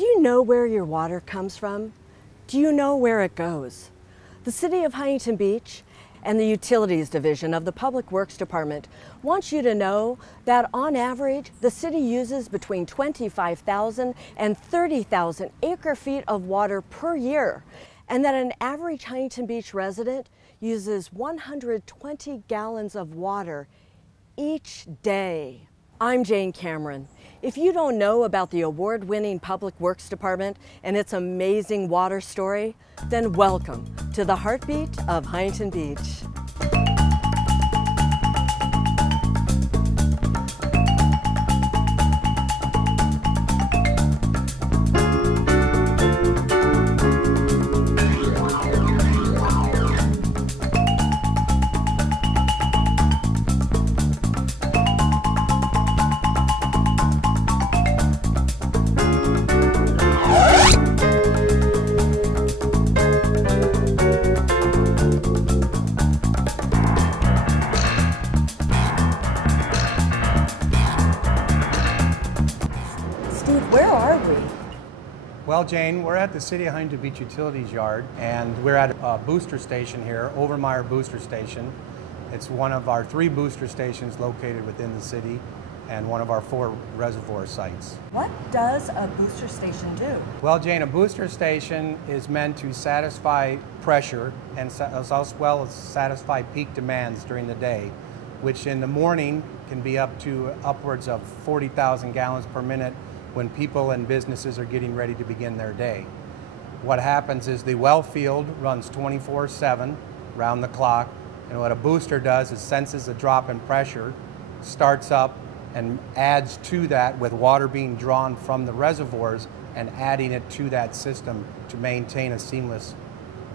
Do you know where your water comes from? Do you know where it goes? The City of Huntington Beach and the Utilities Division of the Public Works Department wants you to know that on average, the city uses between 25,000 and 30,000 acre-feet of water per year, and that an average Huntington Beach resident uses 120 gallons of water each day. I'm Jane Cameron. If you don't know about the award-winning Public Works Department and its amazing water story, then welcome to the heartbeat of Huntington Beach. Where are we? Well, Jane, we're at the City of Huntington Beach Utilities Yard, and we're at a booster station here, Overmeyer Booster Station. It's one of our 3 booster stations located within the city and one of our 4 reservoir sites. What does a booster station do? Well, Jane, a booster station is meant to satisfy pressure and as well as satisfy peak demands during the day, which in the morning can be up to upwards of 40,000 gallons per minute when people and businesses are getting ready to begin their day. What happens is the well field runs 24/7, round the clock, and what a booster does is senses a drop in pressure, starts up, and adds to that with water being drawn from the reservoirs and adding it to that system to maintain a seamless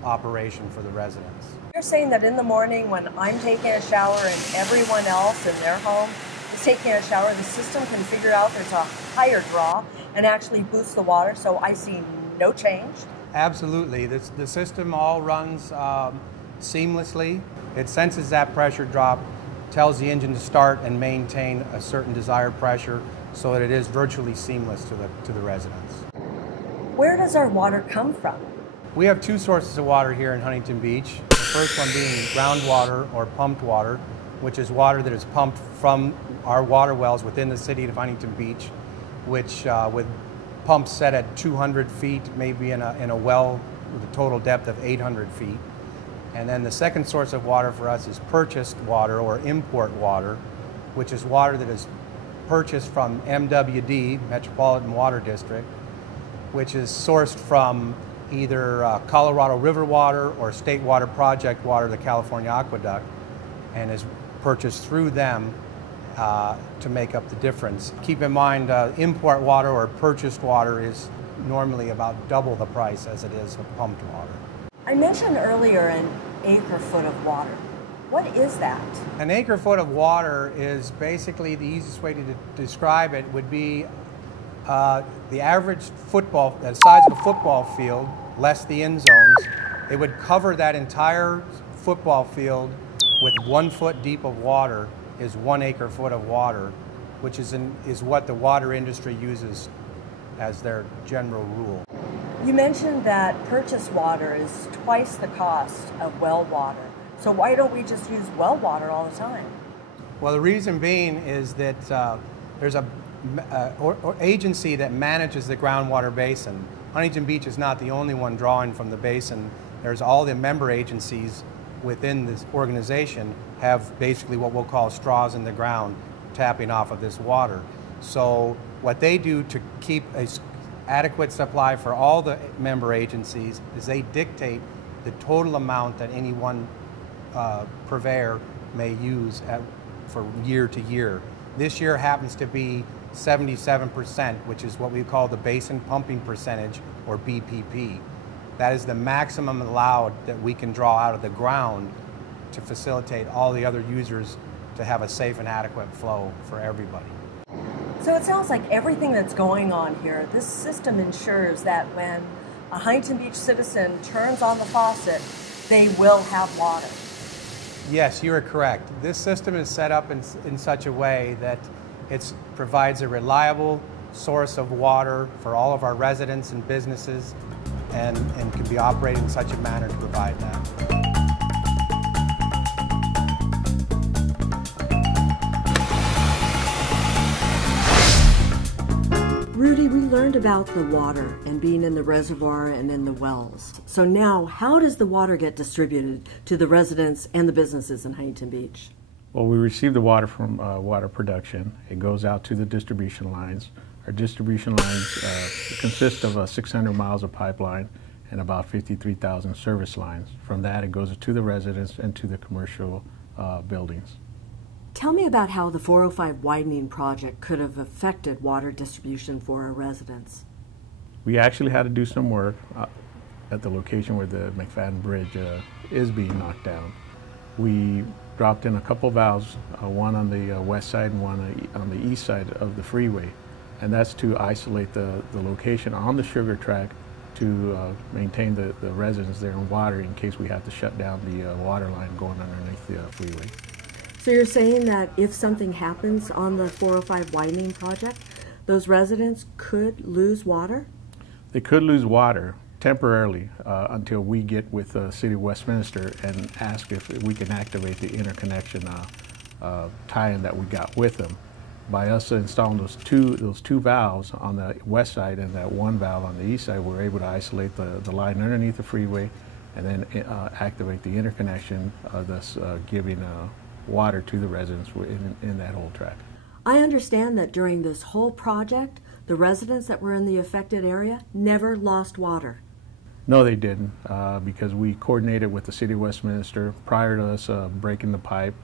operation for the residents. You're saying that in the morning when I'm taking a shower and everyone else in their home is taking a shower, the system can figure out there's a higher draw and actually boost the water, so I see no change? Absolutely. The system all runs seamlessly. It senses that pressure drop, tells the engine to start and maintain a certain desired pressure so that it is virtually seamless to the residents. Where does our water come from? We have 2 sources of water here in Huntington Beach. The first one being groundwater or pumped water, which is water that is pumped from our water wells within the city of Huntington Beach, which with pumps set at 200 feet, maybe in a well with a total depth of 800 feet. And then the second source of water for us is purchased water or import water, which is water that is purchased from MWD, Metropolitan Water District, which is sourced from either Colorado River water or State Water Project water, the California Aqueduct, and is purchased through them to make up the difference. Keep in mind, import water or purchased water is normally about double the price as it is of pumped water. I mentioned earlier an acre-foot of water. What is that? An acre-foot of water is basically the easiest way to describe it would be the average football, the size of a football field, less the end zones. It would cover that entire football field with 1 foot deep of water is 1 acre-foot of water, which is what the water industry uses as their general rule. You mentioned that purchased water is twice the cost of well water. So why don't we just use well water all the time? Well, the reason being is that there's a agency that manages the groundwater basin. Huntington Beach is not the only one drawing from the basin. There's all the member agencies within this organization have basically what we'll call straws in the ground tapping off of this water. So what they do to keep a adequate supply for all the member agencies is they dictate the total amount that any one purveyor may use for year to year. This year happens to be 77%, which is what we call the basin pumping percentage, or BPP. That is the maximum allowed that we can draw out of the ground to facilitate all the other users to have a safe and adequate flow for everybody. So it sounds like everything that's going on here, this system ensures that when a Huntington Beach citizen turns on the faucet, they will have water. Yes, you are correct. This system is set up in such a way that it provides a reliable source of water for all of our residents and businesses, and can be operated in such a manner to provide that. Rudy, we learned about the water and being in the reservoir and in the wells. So now, how does the water get distributed to the residents and the businesses in Huntington Beach? Well, we receive the water from water production. It goes out to the distribution lines. Our distribution lines consist of 600 miles of pipeline and about 53,000 service lines. From that, it goes to the residents and to the commercial buildings. Tell me about how the 405 widening project could have affected water distribution for our residents. We actually had to do some work at the location where the McFadden Bridge is being knocked down. We dropped in a couple valves, one on the west side and one on the east side of the freeway. And that's to isolate the location on the sugar track to maintain the residents there in water in case we have to shut down the water line going underneath the freeway. So you're saying that if something happens on the 405 widening project, those residents could lose water? They could lose water temporarily until we get with the City of Westminster and ask if we can activate the interconnection tie-in that we got with them. By us installing those two valves on the west side and that one valve on the east side, we're able to isolate the line underneath the freeway and then activate the interconnection, thus giving water to the residents in that whole track. I understand that during this whole project, the residents that were in the affected area never lost water. No, they didn't, because we coordinated with the City of Westminster prior to us breaking the pipe.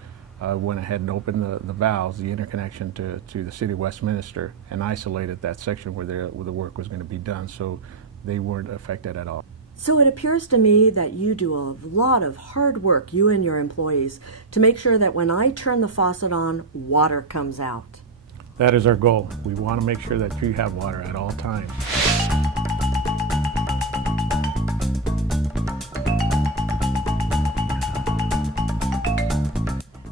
Went ahead and opened the valves, the interconnection to the City of Westminster, and isolated that section where the work was going to be done, so they weren't affected at all. So it appears to me that you do a lot of hard work, you and your employees, to make sure that when I turn the faucet on, water comes out. That is our goal. We want to make sure that you have water at all times.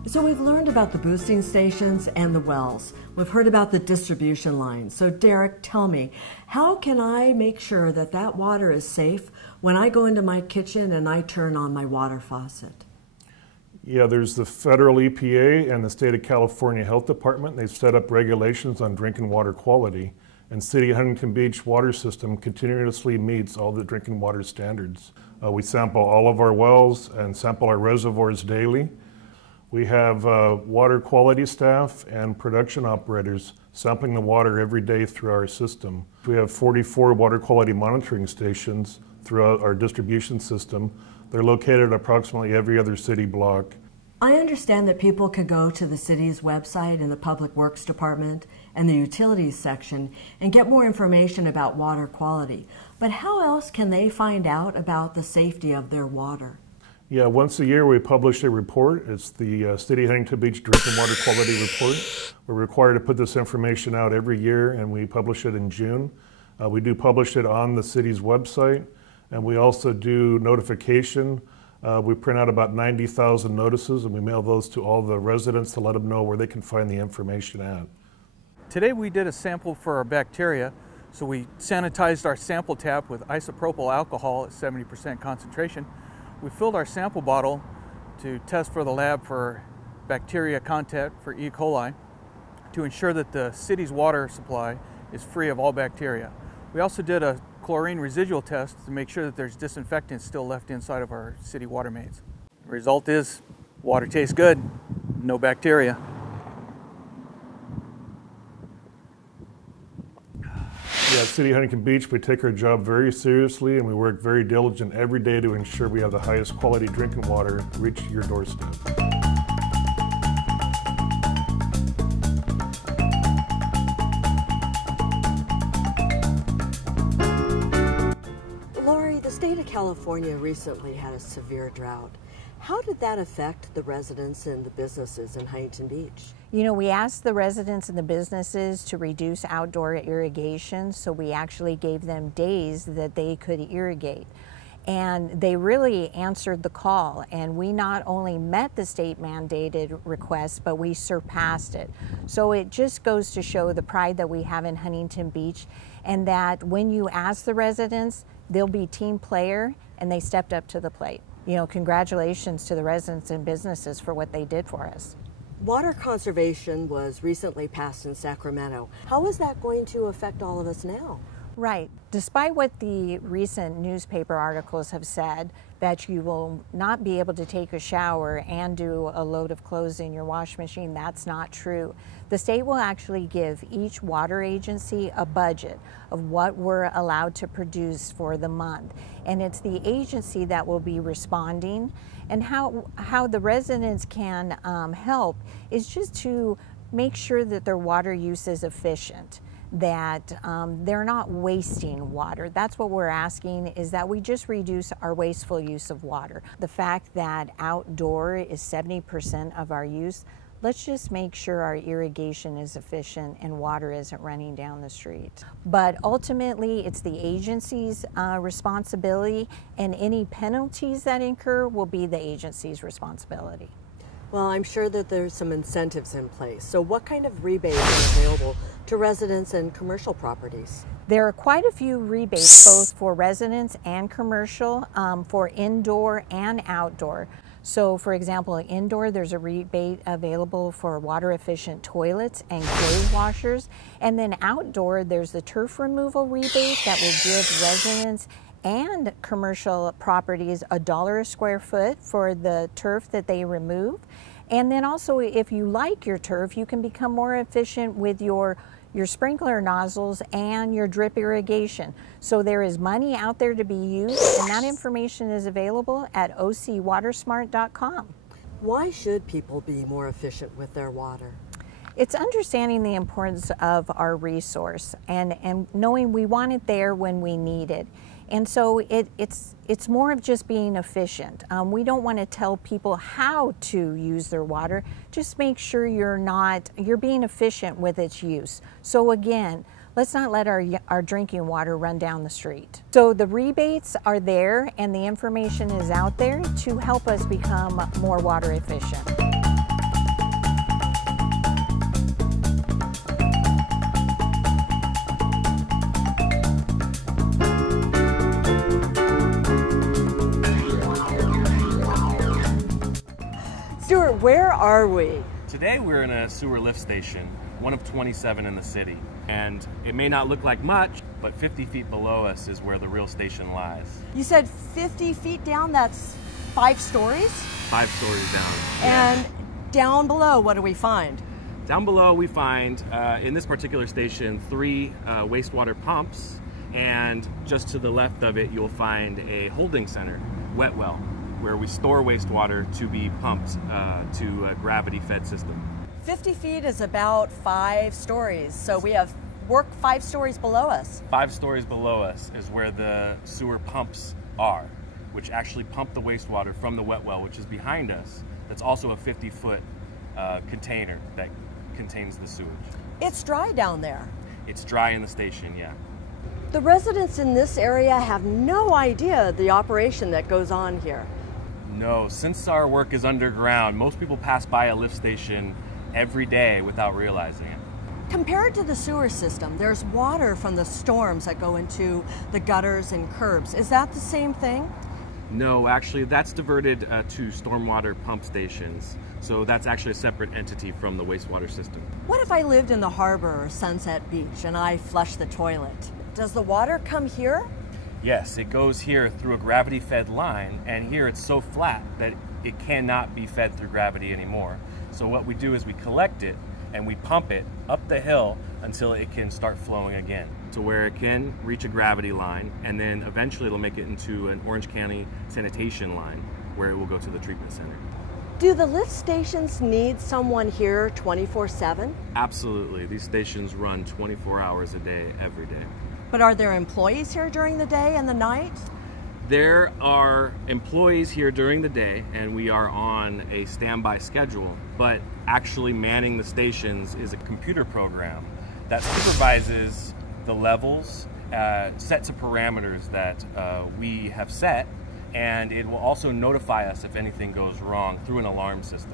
So we've learned about the boosting stations and the wells. We've heard about the distribution lines. So Derek, tell me, how can I make sure that that water is safe when I go into my kitchen and I turn on my water faucet? Yeah, there's the federal EPA and the state of California Health Department. They've set up regulations on drinking water quality, and City of Huntington Beach water system continuously meets all the drinking water standards. We sample all of our wells and sample our reservoirs daily. We have water quality staff and production operators sampling the water every day through our system. We have 44 water quality monitoring stations throughout our distribution system. They're located approximately every other city block. I understand that people could go to the city's website in the Public Works Department and the Utilities section and get more information about water quality. But how else can they find out about the safety of their water? Yeah, once a year we publish a report. It's the City of Huntington Beach Drinking Water Quality Report. We're required to put this information out every year, and we publish it in June. We do publish it on the city's website, and we also do notification. We print out about 90,000 notices, and we mail those to all the residents to let them know where they can find the information at. Today we did a sample for our bacteria, so we sanitized our sample tap with isopropyl alcohol at 70% concentration. We filled our sample bottle to test for the lab for bacteria content for E. coli to ensure that the city's water supply is free of all bacteria. We also did a chlorine residual test to make sure that there's disinfectant still left inside of our city water mains. The result is water tastes good, no bacteria. Yeah, at City of Huntington Beach, we take our job very seriously, and we work very diligent every day to ensure we have the highest quality drinking water reach your doorstep. Lori, the state of California recently had a severe drought. How did that affect the residents and the businesses in Huntington Beach? You know, we asked the residents and the businesses to reduce outdoor irrigation, so we actually gave them days that they could irrigate. And they really answered the call, and we not only met the state mandated request, but we surpassed it. So it just goes to show the pride that we have in Huntington Beach, and that when you ask the residents, they'll be team player, and they stepped up to the plate. You know, congratulations to the residents and businesses for what they did for us. Water conservation was recently passed in Sacramento. How is that going to affect all of us now? Right. Despite what the recent newspaper articles have said, that you will not be able to take a shower and do a load of clothes in your wash machine, that's not true. The state will actually give each water agency a budget of what we're allowed to produce for the month. And it's the agency that will be responding. And how the residents can help is just to make sure that their water use is efficient, that they're not wasting water. That's what we're asking, is that we just reduce our wasteful use of water. The fact that outdoor is 70% of our use, let's just make sure our irrigation is efficient and water isn't running down the street. But ultimately, it's the agency's responsibility, and any penalties that incur will be the agency's responsibility. Well, I'm sure that there's some incentives in place. So what kind of rebates are available to residents and commercial properties? There are quite a few rebates, both for residents and commercial, for indoor and outdoor. So for example, indoor, there's a rebate available for water efficient toilets and clothes washers. And then outdoor, there's the turf removal rebate that will give residents and commercial properties $1 a square foot for the turf that they remove. And then also, if you like your turf, you can become more efficient with your sprinkler nozzles and your drip irrigation. So there is money out there to be used, and that information is available at ocwatersmart.com. Why should people be more efficient with their water? It's understanding the importance of our resource and knowing we want it there when we need it. And so it's more of just being efficient. We don't want to tell people how to use their water. Just make sure you're being efficient with its use. So again, let's not let our drinking water run down the street. So the rebates are there, and the information is out there to help us become more water efficient. Stuart, where are we? Today we're in a sewer lift station, one of 27 in the city. And it may not look like much, but 50 feet below us is where the real station lies. You said 50 feet down, that's 5 stories? 5 stories down. And down below, what do we find? Down below we find, in this particular station, 3 wastewater pumps, and just to the left of it you'll find a holding center, wet well, where we store wastewater to be pumped to a gravity-fed system. 50 feet is about 5 stories, so we have work 5 stories below us. 5 stories below us is where the sewer pumps are, which actually pump the wastewater from the wet well, which is behind us. That's also a 50-foot container that contains the sewage. It's dry down there. It's dry in the station, yeah. The residents in this area have no idea the operation that goes on here. No, since our work is underground, most people pass by a lift station every day without realizing it. Compared to the sewer system, there's water from the storms that go into the gutters and curbs. Is that the same thing? No, actually that's diverted to stormwater pump stations. So that's actually a separate entity from the wastewater system. What if I lived in the harbor or Sunset Beach and I flush the toilet? Does the water come here? Yes, it goes here through a gravity-fed line, and here it's so flat that it cannot be fed through gravity anymore. So what we do is we collect it and we pump it up the hill until it can start flowing again, to where it can reach a gravity line, and then eventually it'll make it into an Orange County sanitation line where it will go to the treatment center. Do the lift stations need someone here 24/7? Absolutely. These stations run 24 hours a day, every day. But are there employees here during the day and the night? There are employees here during the day, and we are on a standby schedule, but actually manning the stations is a computer program that supervises the levels sets of parameters that we have set, and it will also notify us if anything goes wrong through an alarm system.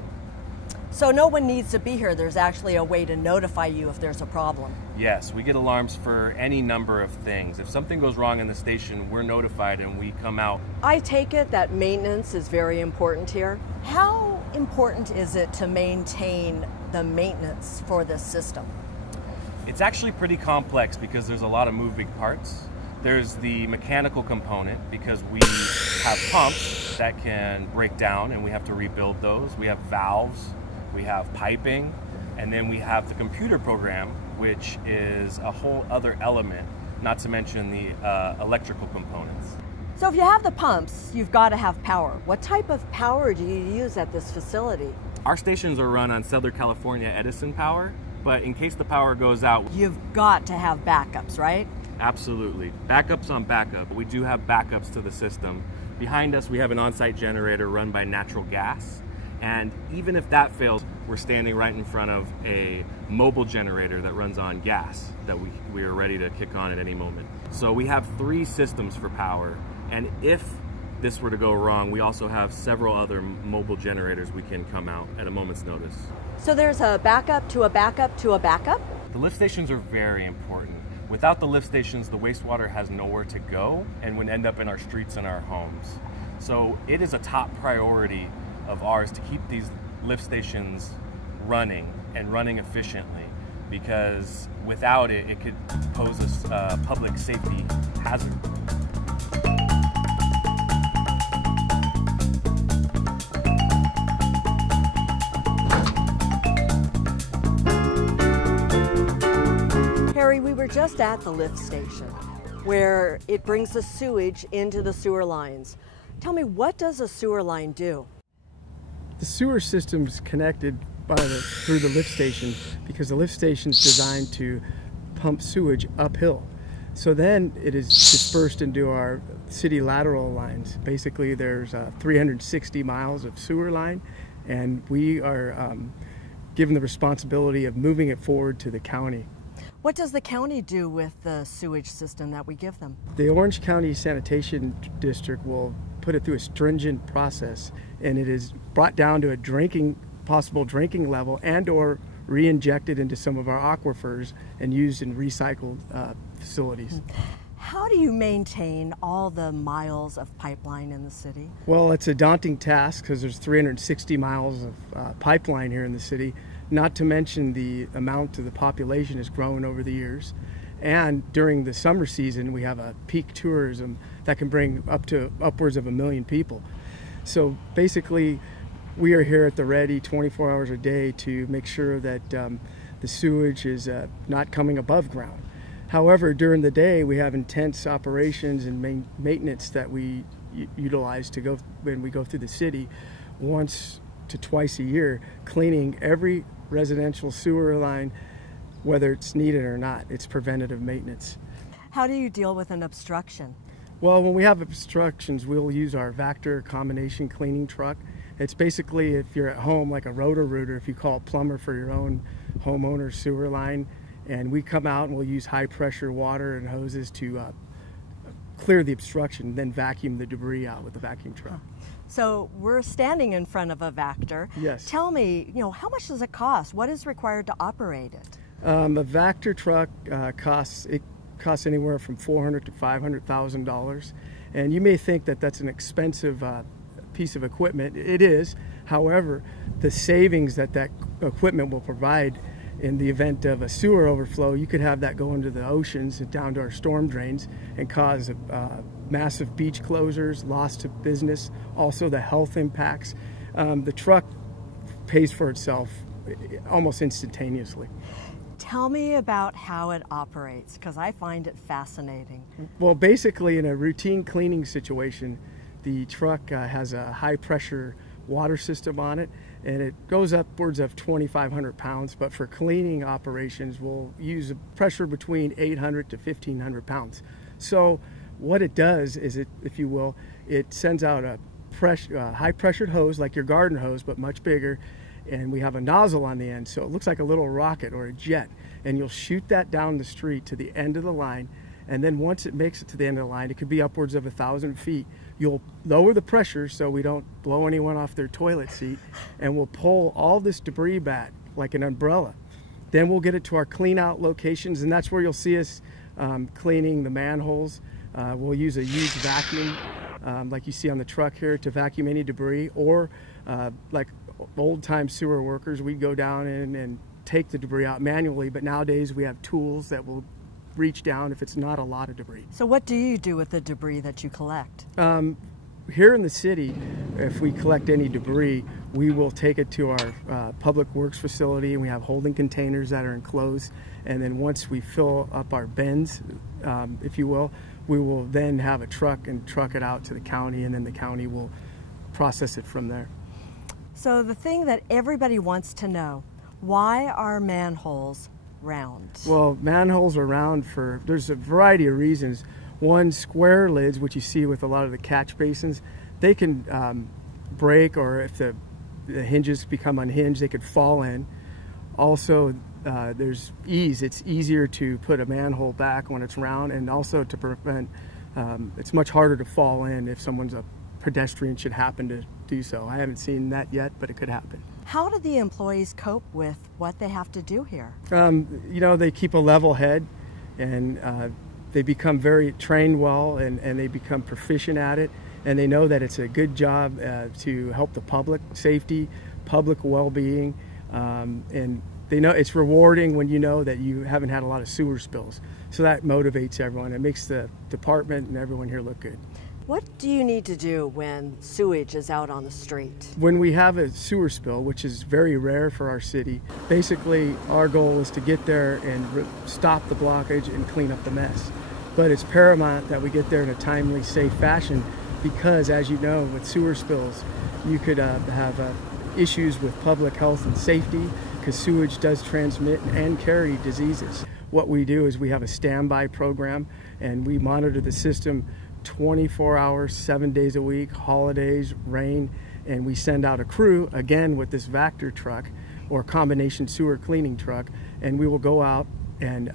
So no one needs to be here. There's actually a way to notify you if there's a problem. Yes, we get alarms for any number of things. If something goes wrong in the station, we're notified and we come out. I take it that maintenance is very important here. How important is it to maintain the maintenance for this system? It's actually pretty complex because there's a lot of moving parts. There's the mechanical component because we have pumps that can break down and we have to rebuild those. We have valves, we have piping, and then we have the computer program, which is a whole other element, not to mention the electrical components. So if you have the pumps, you've got to have power. What type of power do you use at this facility? Our stations are run on Southern California Edison power, but in case the power goes out, You've got to have backups, right? absolutely. Backups on backup. We do have backups to the system. Behind us, we have an on-site generator run by natural gas. And even if that fails, we're standing right in front of a mobile generator that runs on gas that we are ready to kick on at any moment. So we have 3 systems for power. And if this were to go wrong, we also have several other mobile generators we can come out at a moment's notice. So there's a backup to a backup to a backup? The lift stations are very important. Without the lift stations, the wastewater has nowhere to go and would end up in our streets and our homes. So it is a top priority of ours to keep these lift stations running and running efficiently, because without it, it could pose a public safety hazard. Harry, we were just at the lift station where it brings the sewage into the sewer lines. Tell me, what does a sewer line do? The sewer system's connected through the lift station because the lift station's designed to pump sewage uphill. So then it is dispersed into our city lateral lines. Basically, there's 360 miles of sewer line, and we are given the responsibility of moving it forward to the county. What does the county do with the sewage system that we give them? The Orange County Sanitation District will put it through a stringent process, and it is brought down to a possible drinking level and or re-injected into some of our aquifers and used in recycled facilities. How do you maintain all the miles of pipeline in the city? Well, it's a daunting task because there's 360 miles of pipeline here in the city, not to mention the amount of the population has grown over the years. And during the summer season, we have a peak tourism that can bring upwards of 1 million people. So basically, we are here at the ready 24 hours a day to make sure that the sewage is not coming above ground. However, during the day, we have intense operations and maintenance that we utilize to go when we go through the city once to twice a year, cleaning every residential sewer line, whether it's needed or not. It's preventative maintenance. How do you deal with an obstruction? Well, when we have obstructions, we'll use our Vactor combination cleaning truck. It's basically, if you're at home, like a roto-rooter, if you call a plumber for your own homeowner sewer line, and we come out and we'll use high pressure water and hoses to clear the obstruction, then vacuum the debris out with the vacuum truck. So we're standing in front of a Vactor. Yes. Tell me, how much does it cost? What is required to operate it? A Vactor truck costs anywhere from $400,000 to $500,000, and you may think that that's an expensive piece of equipment. It is. However, the savings that equipment will provide in the event of a sewer overflow, you could have that go into the oceans and down to our storm drains and cause massive beach closures, loss to business, also the health impacts. The truck pays for itself almost instantaneously. Tell me about how it operates, because I find it fascinating. Well, basically, in a routine cleaning situation, the truck has a high pressure water system on it, and it goes upwards of 2,500 pounds, but for cleaning operations, we'll use a pressure between 800 to 1,500 pounds. So what it does is, if you will, it sends out a high pressured hose, like your garden hose, but much bigger, and we have a nozzle on the end, so it looks like a little rocket or a jet, and you'll shoot that down the street to the end of the line, And then once it makes it to the end of the line, it could be upwards of 1,000 feet. You'll lower the pressure so we don't blow anyone off their toilet seat, and we'll pull all this debris back like an umbrella. Then we'll get it to our clean out locations, and that's where you'll see us cleaning the manholes. We'll use a huge vacuum, like you see on the truck here, to vacuum any debris, or like old-time sewer workers, we'd go down in and take the debris out manually, but nowadays we have tools that will reach down if it's not a lot of debris. So what do you do with the debris that you collect? Here in the city, if we collect any debris, we will take it to our public works facility, and we have holding containers that are enclosed. And then once we fill up our bins, if you will, we will then have a truck and truck it out to the county, and then the county will process it from there. So the thing that everybody wants to know, why are manholes round? Well, manholes are round there's a variety of reasons. One, square lids, which you see with a lot of the catch basins, they can break, or if the hinges become unhinged, they could fall in. Also, there's ease. It's easier to put a manhole back when it's round, and also to prevent, it's much harder to fall in if a pedestrian should happen to do so. I haven't seen that yet, but it could happen. How do the employees cope with what they have to do here? You know, they keep a level head, and they become very trained well, and they become proficient at it, and they know that it's a good job to help the public safety, public well-being, and they know it's rewarding when you know that you haven't had a lot of sewer spills. So that motivates everyone. It makes the department and everyone here look good. What do you need to do when sewage is out on the street? When we have a sewer spill, which is very rare for our city, basically our goal is to get there and stop the blockage and clean up the mess. But it's paramount that we get there in a timely, safe fashion, because as you know, with sewer spills, you could have issues with public health and safety, because sewage does transmit and carry diseases. What we do is we have a standby program, and we monitor the system 24 hours, 7 days a week, holidays, rain, and we send out a crew, again with this Vector truck or combination sewer cleaning truck, and we will go out and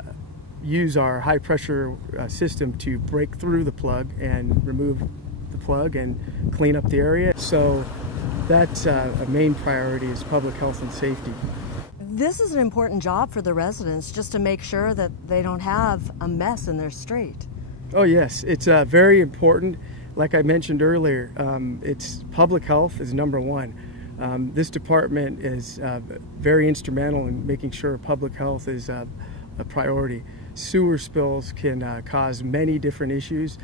use our high pressure system to break through the plug and remove the plug and clean up the area. So that's a main priority, is public health and safety. This is an important job for the residents, just to make sure that they don't have a mess in their street. Oh yes, it's very important. Like I mentioned earlier, it's public health is number one. This department is very instrumental in making sure public health is a priority. Sewer spills can cause many different issues,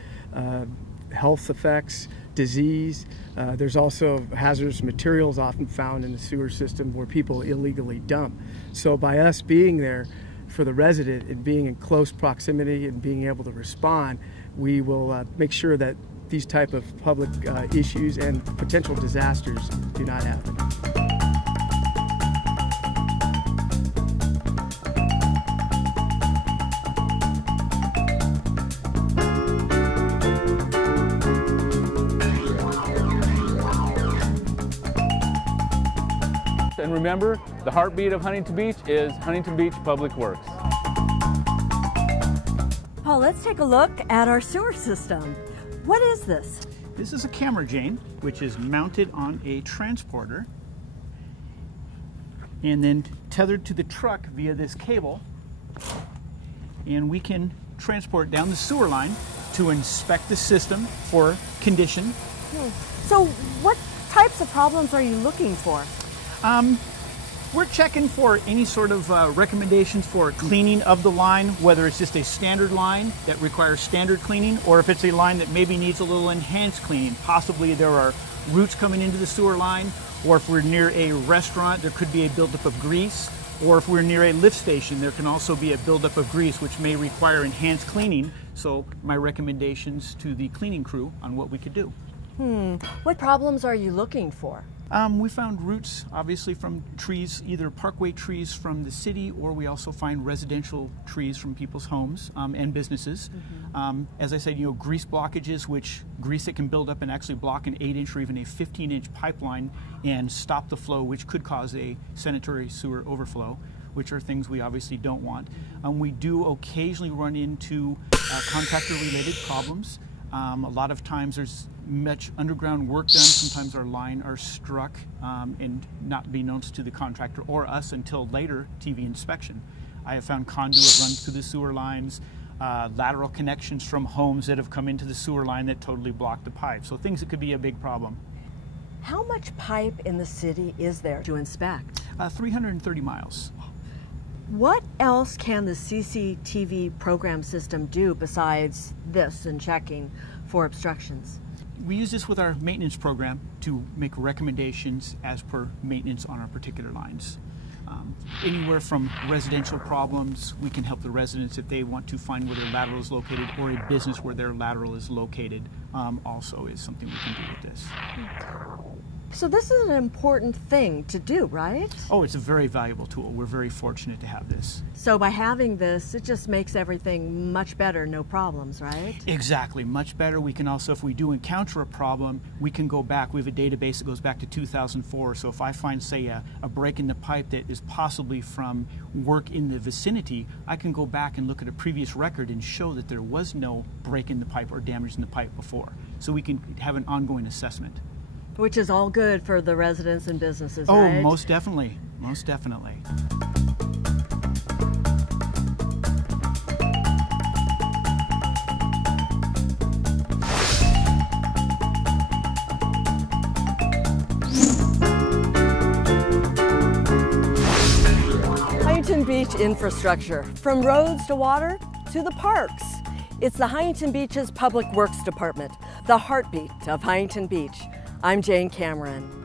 health effects, disease. There's also hazardous materials often found in the sewer system where people illegally dump. So by us being there for the resident and being in close proximity and being able to respond, we will make sure that these type of public issues and potential disasters do not happen. And remember, the heartbeat of Huntington Beach is Huntington Beach Public Works. Paul, let's take a look at our sewer system. What is this? This is a camera jane, which is mounted on a transporter and then tethered to the truck via this cable. And we can transport down the sewer line to inspect the system for condition. So what types of problems are you looking for? We're checking for any sort of recommendations for cleaning of the line, whether it's just a standard line that requires standard cleaning, or if it's a line that maybe needs a little enhanced cleaning. Possibly there are roots coming into the sewer line, or if we're near a restaurant, there could be a buildup of grease, or if we're near a lift station, there can also be a buildup of grease, which may require enhanced cleaning. So my recommendations to the cleaning crew on what we could do. What problems are you looking for? We found roots, obviously, from trees, either parkway trees from the city, or we also find residential trees from people's homes and businesses. As I said, grease blockages, which grease that can build up and actually block an 8-inch or even a 15-inch pipeline and stop the flow, which could cause a sanitary sewer overflow. which are things we obviously don't want. We do occasionally run into contractor-related problems. A lot of times there's much underground work done. Sometimes our line are struck and not be noticed to the contractor or us until later TV inspection. I have found conduit runs through the sewer lines, lateral connections from homes that have come into the sewer line that totally block the pipe. So things that could be a big problem. How much pipe in the city is there to inspect? 330 miles. What else can the CCTV program system do besides this and checking for obstructions? We use this with our maintenance program to make recommendations as per maintenance on our particular lines. Anywhere from residential problems, we can help the residents if they want to find where their lateral is located, or a business where their lateral is located also is something we can do with this. So this is an important thing to do, right? Oh, it's a very valuable tool. We're very fortunate to have this. So by having this, it just makes everything much better, no problems, right? Exactly, much better. We can also, if we do encounter a problem, we can go back. We have a database that goes back to 2004. So if I find, say, a break in the pipe that is possibly from work in the vicinity, I can go back and look at a previous record and show that there was no break in the pipe or damage in the pipe before. So we can have an ongoing assessment. Which is all good for the residents and businesses, right? Oh, most definitely, most definitely. Huntington Beach infrastructure, from roads to water to the parks. It's the Huntington Beach's Public Works Department, the heartbeat of Huntington Beach. I'm Jane Cameron.